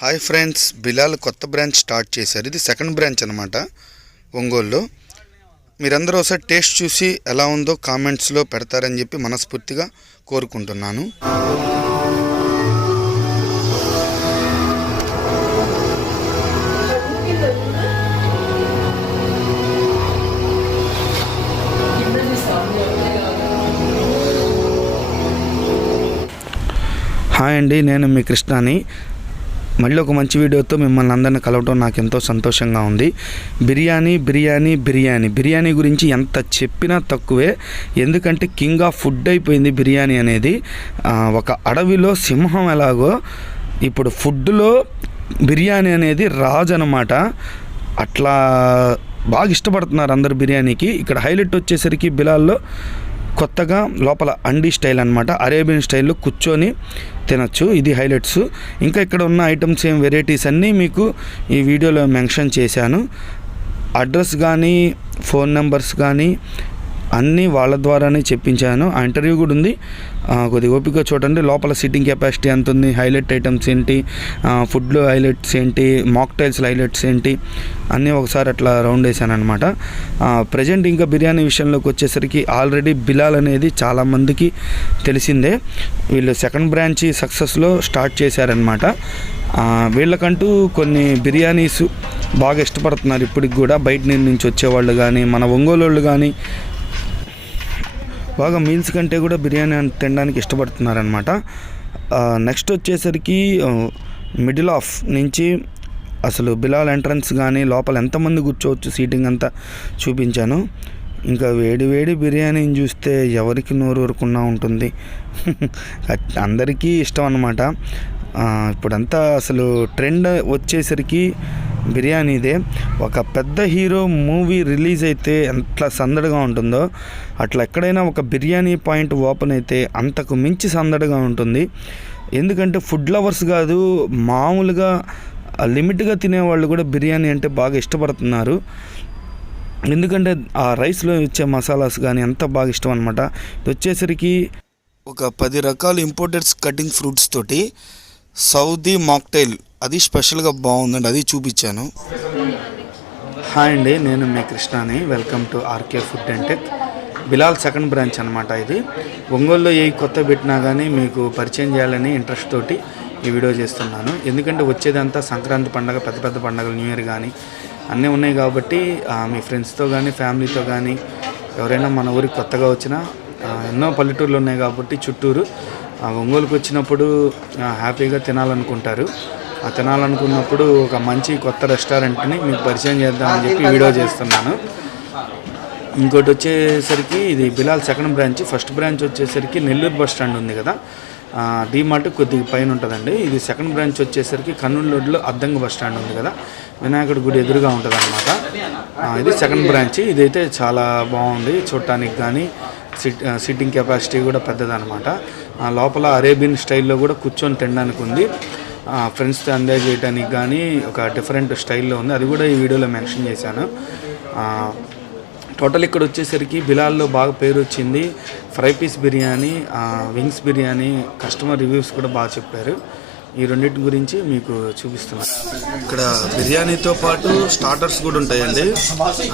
Hi friends, Bilal కొత్త branch start చేశారు. ఇది సెకండ్ బ్రాంచ్ అనమాట ఒంగోలులో. మీరందరూ ఒకసారి టేస్ట్ చూసి ఎలా ఉందో కామెంట్స్లో పెడతారని చెప్పి మనస్ఫూర్తిగా కోరుకుంటున్నాను. హాయ్ అండి, నేను మీ కృష్ణాని. మళ్ళీ ఒక మంచి వీడియోతో మిమ్మల్ని అందరిని కలవటం నాకు ఎంతో సంతోషంగా ఉంది. బిర్యానీ గురించి ఎంత చెప్పినా తక్కువే. ఎందుకంటే కింగ్ ఆఫ్ ఫుడ్ అయిపోయింది బిర్యానీ అనేది. ఒక అడవిలో సింహం ఎలాగో ఇప్పుడు ఫుడ్లో బిర్యానీ అనేది రాజు అన్నమాట. అట్లా బాగా ఇష్టపడుతున్నారు అందరు బిర్యానీకి. ఇక్కడ హైలైట్ వచ్చేసరికి బిలాల్లో కొత్తగా లోపల అండీ స్టైల్ అనమాట, అరేబియన్ స్టైల్లో కూర్చొని తినచ్చు. ఇది హైలైట్స్. ఇంకా ఇక్కడ ఉన్న ఐటమ్స్ వెరైటీస్ అన్నీ మీకు ఈ వీడియోలో మెన్షన్ చేశాను. అడ్రస్ కానీ ఫోన్ నెంబర్స్ కానీ అన్నీ వాళ్ళ ద్వారానే చెప్పించాను. ఆ ఇంటర్వ్యూ కూడా ఉంది, కొద్దిగా ఓపిక చూడండి. లోపల సిట్టింగ్ కెపాసిటీ ఎంత ఉంది, హైలైట్ ఐటమ్స్ ఏంటి, ఫుడ్లో హైలైట్స్ ఏంటి, మాక్టైల్స్లో హైలైట్స్ ఏంటి అన్నీ ఒకసారి అట్లా రౌండ్ వేసాను అనమాట. ప్రజెంట్ ఇంకా బిర్యానీ విషయంలోకి వచ్చేసరికి ఆల్రెడీ బిలాల్ అనేది చాలామందికి తెలిసిందే. వీళ్ళు సెకండ్ బ్రాంచ్ సక్సెస్లో స్టార్ట్ చేశారనమాట. వీళ్ళకంటూ కొన్ని బిర్యానీస్ బాగా ఇష్టపడుతున్నారు ఇప్పటికి కూడా. బయట నుంచి వచ్చేవాళ్ళు కానీ మన ఒంగోలు వాళ్ళు కానీ బాగా మీల్స్ కంటే కూడా బిర్యానీ తినడానికి ఇష్టపడుతున్నారనమాట. నెక్స్ట్ వచ్చేసరికి మిడిల్ ఆఫ్ నుంచి అసలు బిలాల్ ఎంట్రన్స్ కానీ లోపల ఎంతమంది కూర్చోవచ్చు సీటింగ్ అంతా చూపించాను. ఇంకా వేడి బిర్యానీని చూస్తే ఎవరికి నోరు ఊరుకున్నా ఉంటుంది. అందరికీ ఇష్టం అన్నమాట. ఇప్పుడంతా అసలు ట్రెండ్ వచ్చేసరికి బిర్యానీదే. ఒక పెద్ద హీరో మూవీ రిలీజ్ అయితే ఎంత సందడిగా ఉంటుందో అట్లా ఎక్కడైనా ఒక బిర్యానీ పాయింట్ ఓపెన్ అయితే అంతకు మించి సందడిగా ఉంటుంది. ఎందుకంటే ఫుడ్ లవర్స్ కాదు, మామూలుగా లిమిట్గా తినేవాళ్ళు కూడా బిర్యానీ అంటే బాగా ఇష్టపడుతున్నారు. ఎందుకంటే ఆ రైస్లో ఇచ్చే మసాలాస్ కానీ ఎంత బాగా ఇష్టం అనమాట. ఇది వచ్చేసరికి ఒక 10 రకాల ఇంపోర్టెడ్స్ కటింగ్ ఫ్రూట్స్ తోటి సౌదీ మాక్టైల్, అది స్పెషల్గా బాగుందండి, అది చూపించాను. హాయ్ అండి, నేను మీ కృష్ణాని. Welcome to RK food and tech. Bilal second branch అనమాట ఇది. ఒంగోలులో ఏ కొత్త పెట్టినా కానీ మీకు పరిచయం చేయాలని ఇంట్రెస్ట్ తోటి ఈ వీడియో చేస్తున్నాను. ఎందుకంటే వచ్చేదంతా సంక్రాంతి పండుగ, పెద్ద పండుగలు, న్యూ ఇయర్ కానీ అన్నీ ఉన్నాయి కాబట్టి మీ ఫ్రెండ్స్తో కానీ ఫ్యామిలీతో కానీ ఎవరైనా మన ఊరికి కొత్తగా వచ్చినా, ఎన్నో పల్లెటూర్లు ఉన్నాయి కాబట్టి చుట్టూరు ఒంగోలుకి వచ్చినప్పుడు హ్యాపీగా తినాలనుకుంటారు. తినాలనుకున్నప్పుడు ఒక మంచి కొత్త రెస్టారెంట్ని మీకు పరిచయం చేద్దామని చెప్పి వీడియో చేస్తున్నాను. ఇంకోటి వచ్చేసరికి ఇది Bilal second branch. First branch వచ్చేసరికి నెల్లూరు బస్ స్టాండ్ ఉంది కదా, డీమార్ట్ కొద్దిగా పైన ఉంటుందండి. ఇది సెకండ్ బ్రాంచ్ వచ్చేసరికి కర్నూలు రోడ్లో అద్దంగా బస్ స్టాండ్ ఉంది కదా, వినాయకుడి గుడి ఎదురుగా ఉంటుంది అనమాట. ఇది సెకండ్ బ్రాంచ్. ఇదైతే చాలా బాగుంది చూడటానికి కానీ, సిట్టింగ్ కెపాసిటీ కూడా పెద్దదనమాట. లోపల అరేబియన్ స్టైల్లో కూడా కూర్చొని తినడానికి ఉంది. ఫ్రెండ్స్తో ఎంజాయ్ చేయడానికి కానీ ఒక డిఫరెంట్ స్టైల్లో ఉంది, అది కూడా ఈ వీడియోలో మెన్షన్ చేశాను. టోటల్ ఇక్కడ వచ్చేసరికి బిలాల్లో బాగా పేరు వచ్చింది fry piece biryani, wings biryani. Customer reviews కూడా బాగా చెప్పారు. ఈ రెండింటి గురించి మీకు చూపిస్తున్నాను. ఇక్కడ బిర్యానీతో పాటు స్టార్టర్స్ కూడా ఉంటాయండి.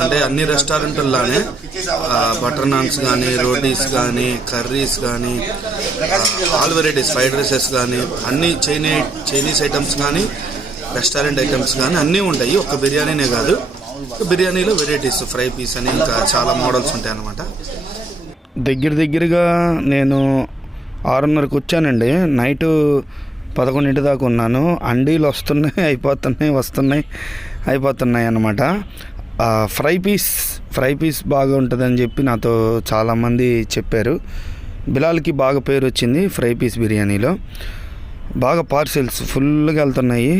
అంటే అన్ని రెస్టారెంట్లలానే బటర్ నాన్స్ కానీ, రోటీస్ కానీ, కర్రీస్ కానీ, ఆల్ వెరైటీస్, ఫ్రైడ్ రైసెస్ కానీ, అన్ని చైనీస్ ఐటమ్స్ కానీ, రెస్టారెంట్ ఐటమ్స్ కానీ అన్నీ ఉంటాయి. ఒక బిర్యానీనే కాదు, బిర్యానీలో వెరైటీస్, ఫ్రై పీస్ అని ఇంకా చాలా మోడల్స్ ఉంటాయి అన్నమాట. దగ్గరగా నేను 6:30కి వచ్చానండి. నైటు 11 దాకా ఉన్నాను. అండీలు వస్తున్నాయి, అయిపోతున్నాయి అన్నమాట. ఫ్రై పీస్ బాగా ఉంటుందని చెప్పి నాతో చాలామంది చెప్పారు. బిలాల్కి బాగా పేరు వచ్చింది ఫ్రై పీస్ బిర్యానీలో. బాగా పార్సిల్స్ ఫుల్గా వెళ్తున్నాయి.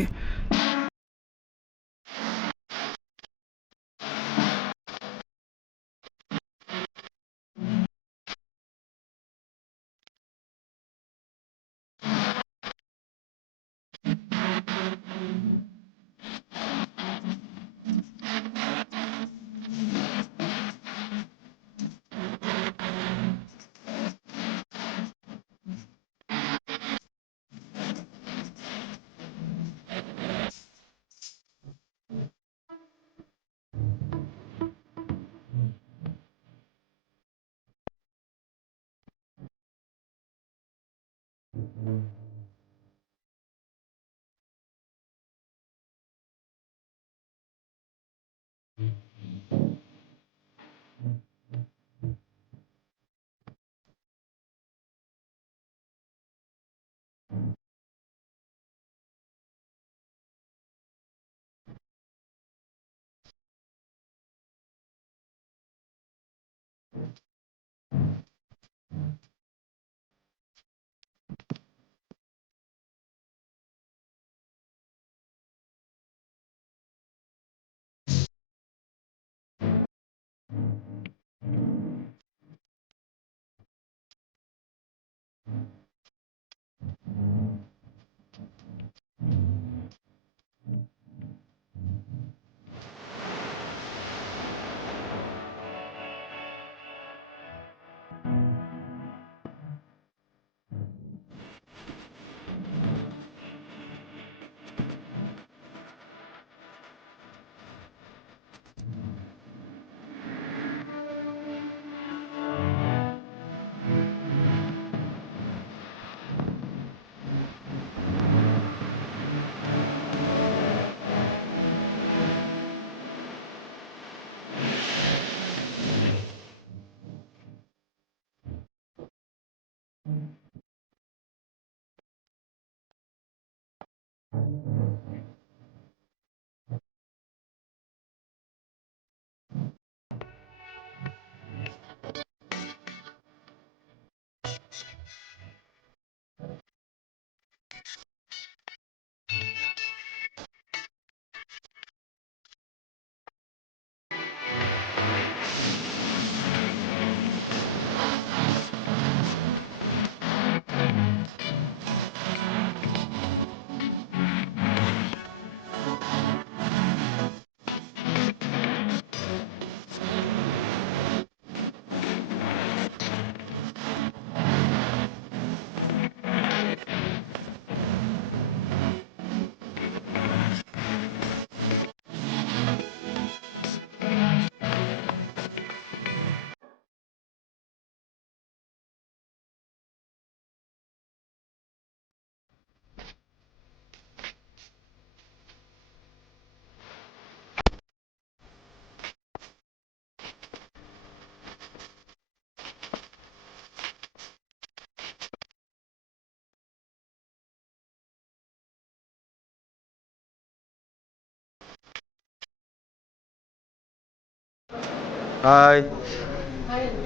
హాయ్.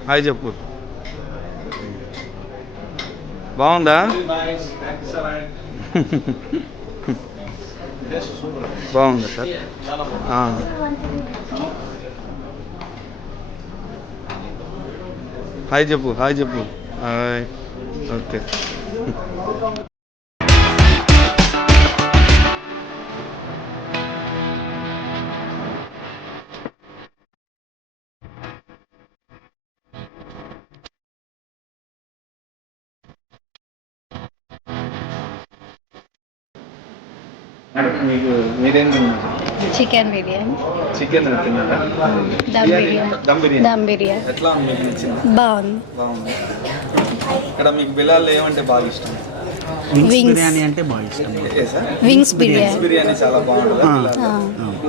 హాయ్ చెప్పు. బాగుందా? బాగుందా సార్? హాయ్ చెప్పు. హాయ్ చెప్పు. హాయ్. ఓకే. మీకు మీరేం తిన్నారు? చికెన్ బిర్యానీ, చికెన్ తిన్నారా? దమ్ బిర్యానీ, దమ్ బిర్యానీ. దమ్ బిర్యానీ ఎట్లా ఉంది? మీకు నచ్చిందా? బాగుంది. బాగుంది. ఇక్కడ మీకు బిలాల్లో ఏమంటే బాగా ఇష్టం? వింగ్స్ బిర్యానీ అంటే బాగా ఇష్టం. వింగ్స్ బిర్యానీ బిర్యానీ చాలా బాగుంటుంది.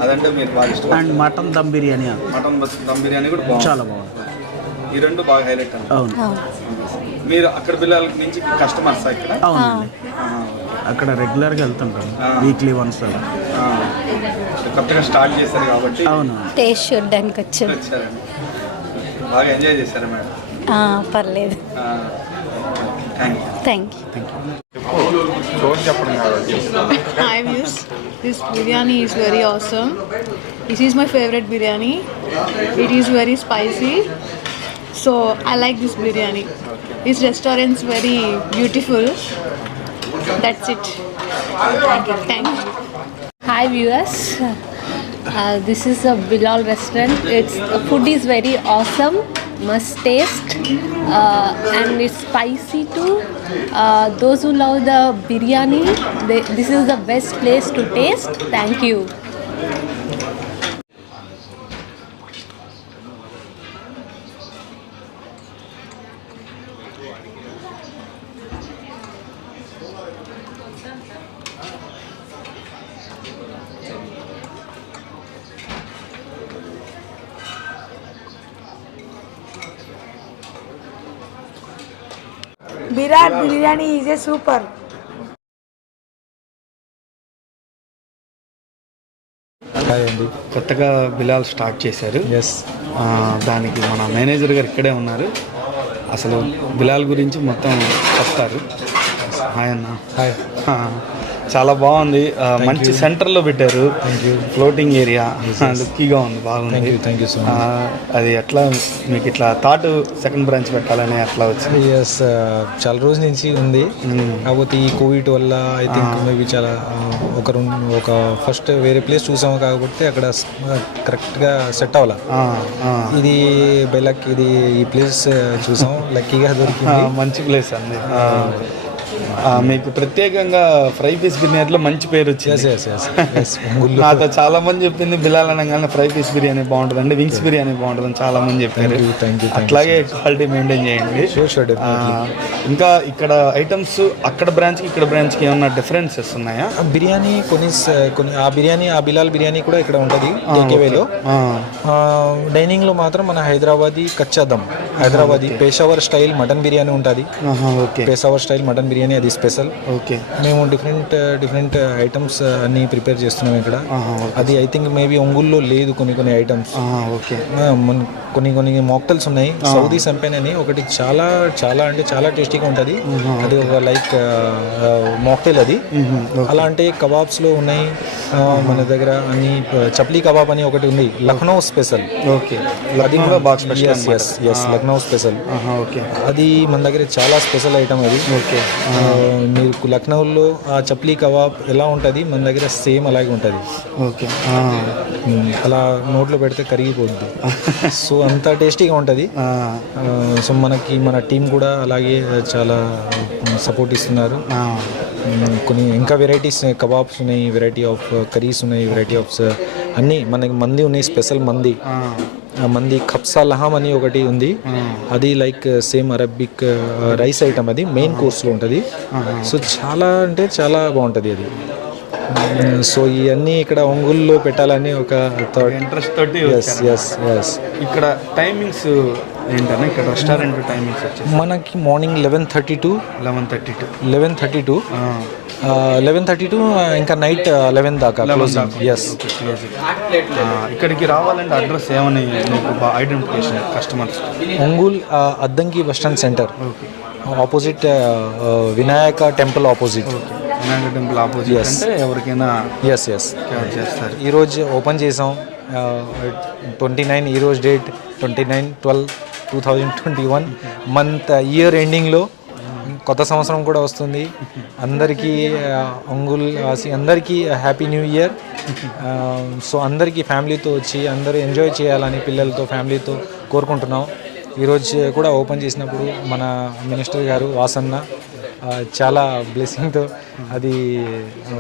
అదంటే మీరు బాగా ఇష్టం. And mutton dum biryani mutton dum biryani కూడా బాగుంది. చాలా బాగుంటుంది. ఈ రెండు బాగా హైలైట్ అండి. అవును. మీరు అక్కడ బిల్లాల నుంచి కస్టమర్స్ ఇక్కడ? అవునండి, అక్కడ రెగ్యులర్గా వెళ్తుంటాను, వీక్లీ వన్స్ అలా. కొత్తగా స్టార్ట్ చేశారు కాబట్టి అవును, టేస్ట్ చూడడానికి వచ్చాం. వచ్చారండి. బాగా ఎంజాయ్ చేశారు మేడం? పర్లేదు. Thank you. Hi views, this biryani is very awesome. This is my favorite biryani. It is very spicy, so I like this biryani. This restaurant's very beautiful. That's it. Thank you. Hi viewers, this is a Bilal restaurant. The food is very awesome, must taste, and it's spicy too. Those who love the biryani, this is the best place to taste. Thank you. Birar biryani is a super. Hi అండి. కొత్తగా Bilal start చేశారు. Yes, దానికి మన manager గారు ఇక్కడే ఉన్నారు. అసలు బిలాల్ గురించి మొత్తం చెప్తారు. హాయ్ అన్న. హాయ్. చాలా బాగుంది. మంచి సెంటర్లో పెట్టారు. ఫ్లోటింగ్ ఏరియా లుక్కీగా ఉంది, బాగుంది. Thank you so much. అది ఎట్లా మీకు ఇట్లా థాట్ సెకండ్ బ్రాంచ్ పెట్టాలని అట్లా వచ్చింది? ఎస్, చాలా రోజుల నుంచి ఉంది. కాకపోతే ఈ కోవిడ్ వల్ల ఐ థింక్ మేబీ చాలా ఒక ఫస్ట్ వేరే ప్లేస్ చూసాము, కాకపోతే అక్కడ కరెక్ట్గా సెట్ అవ్వాల. ఇది బెలక్ ఇది ఈ ప్లేస్ చూసాం, లక్కీగా దొరికింది. మంచి ప్లేస్ అండి. మీకు ప్రత్యేకంగా ఫ్రై పీస్ బిర్యానీలో మంచి పేరు వచ్చింది. నాతో చాలా మంది చెప్పింది బిలాల్ అనగానే ఫ్రై పీస్ బిర్యానీ బాగుంటుందండి, వింగ్స్ బిర్యానీ బాగుంటుందని చాలా మంది చెప్పారు. అట్లాగే క్వాలిటీ మెయింటైన్ చేయండి. ఇంకా ఇక్కడ ఐటమ్స్ అక్కడ బ్రాంచ్కి ఇక్కడ బ్రాంచ్కి ఏమన్నా డిఫరెన్సెస్ ఉన్నాయా? బిర్యానీ కొన్ని ఆ బిలాల్ బిర్యానీ కూడా ఇక్కడ ఉంటుంది టేకేవేలో. డైనింగ్లో మాత్రం మన హైదరాబాదీ కచ్చా దమ్, హైదరాబాదీ పేషావర్ స్టైల్ మటన్ బిర్యానీ ఉంటుంది. పేషావర్ స్టైల్ మటన్ బిర్యానీ అది స్పెషల్. ఓకే, మేము డిఫరెంట్ ఐటమ్స్ అన్ని ప్రిపేర్ చేస్తున్నాం ఇక్కడ. అది ఐ థింక్ మేబీ ఒంగోలులో లేదు కొన్ని ఐటమ్స్. ఓకే, కొన్ని మాక్టైల్స్ ఉన్నాయి. సౌదీ సంపెన్ అని ఒకటి చాలా అంటే చాలా టేస్టీగా ఉంటుంది. అది ఒక లైక్ మాక్టైల్ అది. అలాంటి కబాబ్స్లో ఉన్నాయి మన దగ్గర. అన్ని చప్లీ కబాబ్ అని ఒకటి ఉంది, లక్నో స్పెషల్. ఓకే, అది లక్నో స్పెషల్. ఓకే, అది మన దగ్గర చాలా స్పెషల్ ఐటమ్ అది. ఓకే, మీకు లక్నోలో ఆ చప్లీ కబాబ్ ఎలా ఉంటుంది, మన దగ్గర సేమ్ అలాగే ఉంటుంది. ఓకే, అలా నోట్లో పెడితే కరిగిపోద్ది. సో అంత టేస్టీగా ఉంటుంది. సో మన టీం కూడా అలాగే చాలా సపోర్ట్ ఇస్తున్నారు. కొన్ని ఇంకా వెరైటీస్ కబాబ్స్ ఉన్నాయి, వెరైటీ ఆఫ్ కర్రీస్ ఉన్నాయి, వెరైటీ ఆఫ్ అన్నీ మనకి మంది ఉన్నాయి. స్పెషల్ మంది ఖప్సా లహామ్ అని ఒకటి ఉంది. అది like same Arabic rice item, అది మెయిన్ కోర్స్లో ఉంటుంది. సో చాలా అంటే చాలా బాగుంటుంది అది. సో ఇవన్నీ ఇక్కడ ఒంగోలులో పెట్టాలని ఒక ఇంట్రెస్ట్ తోటి. ఎస్. ఇక్కడ టైమింగ్స్ ఏంటన్నా? ఇక్కడ రెస్టారెంట్ టైమింగ్స్ వచ్చేసి మనకి మార్నింగ్ 11:30 to 11:32 ఇంకా నైట్ 11 దాకా క్లోజింగ్. ఎస్. ఇక్కడికి రావాలంటే అడ్రస్ ఏమని identification customers? Ongole Addanki bus stand centre, opposite Vinayaka temple opposite. Vinayaka temple opposite అంటే ఎవరికైనా ఎస్ చేస్తారు. ఈరోజు ఓపెన్ చేసాం 29, ఈరోజు డేట్ 29/12/2021 మంత్. ఇయర్ ఎండింగ్లో కొత్త సంవత్సరం కూడా వస్తుంది. అందరికీ ఒంగోలు వాసి అందరికీ హ్యాపీ న్యూ ఇయర్. సో అందరికీ ఫ్యామిలీతో వచ్చి అందరూ ఎంజాయ్ చేయాలని పిల్లలతో ఫ్యామిలీతో కోరుకుంటున్నాం. ఈరోజు కూడా ఓపెన్ చేసినప్పుడు మన మినిస్టర్ గారు వాసన్న చాలా బ్లెస్సింగ్తో అది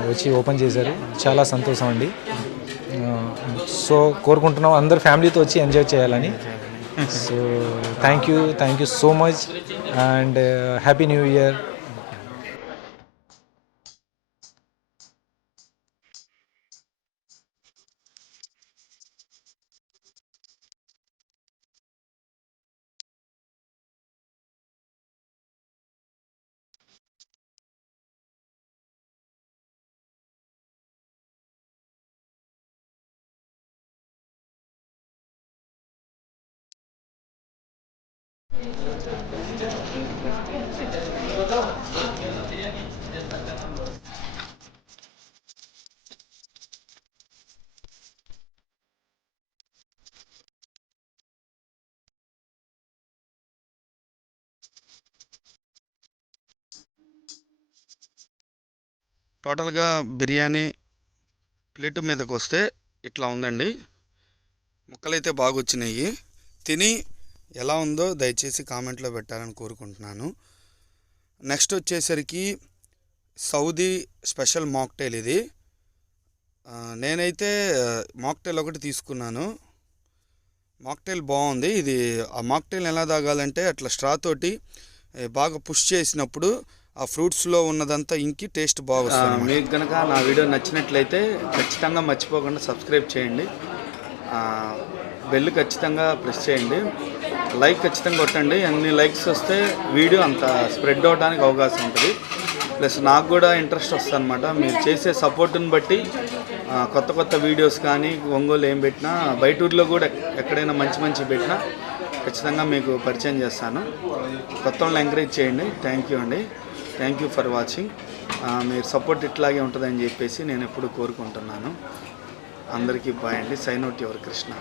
వచ్చి ఓపెన్ చేశారు. చాలా సంతోషం అండి. సో కోరుకుంటున్నాం అందరు ఫ్యామిలీతో వచ్చి ఎంజాయ్ చేయాలని. So thank you so much and happy new year. టోటల్గా బిర్యానీ ప్లేట్ మీదకి వస్తే ఇట్లా ఉందండి. ముక్కలైతే బాగా వచ్చినాయి. తిని ఎలా ఉందో దయచేసి కామెంట్లో పెట్టాలని కోరుకుంటున్నాను. నెక్స్ట్ వచ్చేసరికి సౌదీ స్పెషల్ మాక్టైల్ ఇది. నేనైతే మాక్టైల్ ఒకటి తీసుకున్నాను. మాక్టైల్ బాగుంది. ఇది ఆ మాక్టైల్ ఎలా తాగాలంటే అట్లా స్ట్రా తోటి బాగా పుష్ చేసినప్పుడు ఆ ఫ్రూట్స్లో ఉన్నదంతా ఇంకి టేస్ట్ బాగుంది. మీకు కనుక నా వీడియో నచ్చినట్లయితే ఖచ్చితంగా మర్చిపోకుండా సబ్స్క్రైబ్ చేయండి. బెల్ ఖచ్చితంగా ప్రెస్ చేయండి. లైక్ ఖచ్చితంగా కొట్టండి. అన్ని లైక్స్ వస్తే వీడియో అంత స్ప్రెడ్ అవడానికి అవకాశం ఉంటుంది. ప్లస్ నాకు కూడా ఇంట్రెస్ట్ వస్తుంది అనమాట. మీరు చేసే సపోర్ట్ని బట్టి కొత్త కొత్త వీడియోస్ కానీ ఒంగోలు ఏం పెట్టినా బయట ఊర్లో కూడా ఎక్కడైనా మంచి మంచి పెట్టినా ఖచ్చితంగా మీకు పరిచయం చేస్తాను. కొత్త వాళ్ళని ఎంకరేజ్ చేయండి. థ్యాంక్ యూ అండి. Thank you for watching. మీరు సపోర్ట్ ఇట్లాగే ఉంటుందని చెప్పేసి నేను ఎప్పుడు కోరుకుంటున్నాను. అందరికీ బాయ్ అండి. Sign out your Krishna.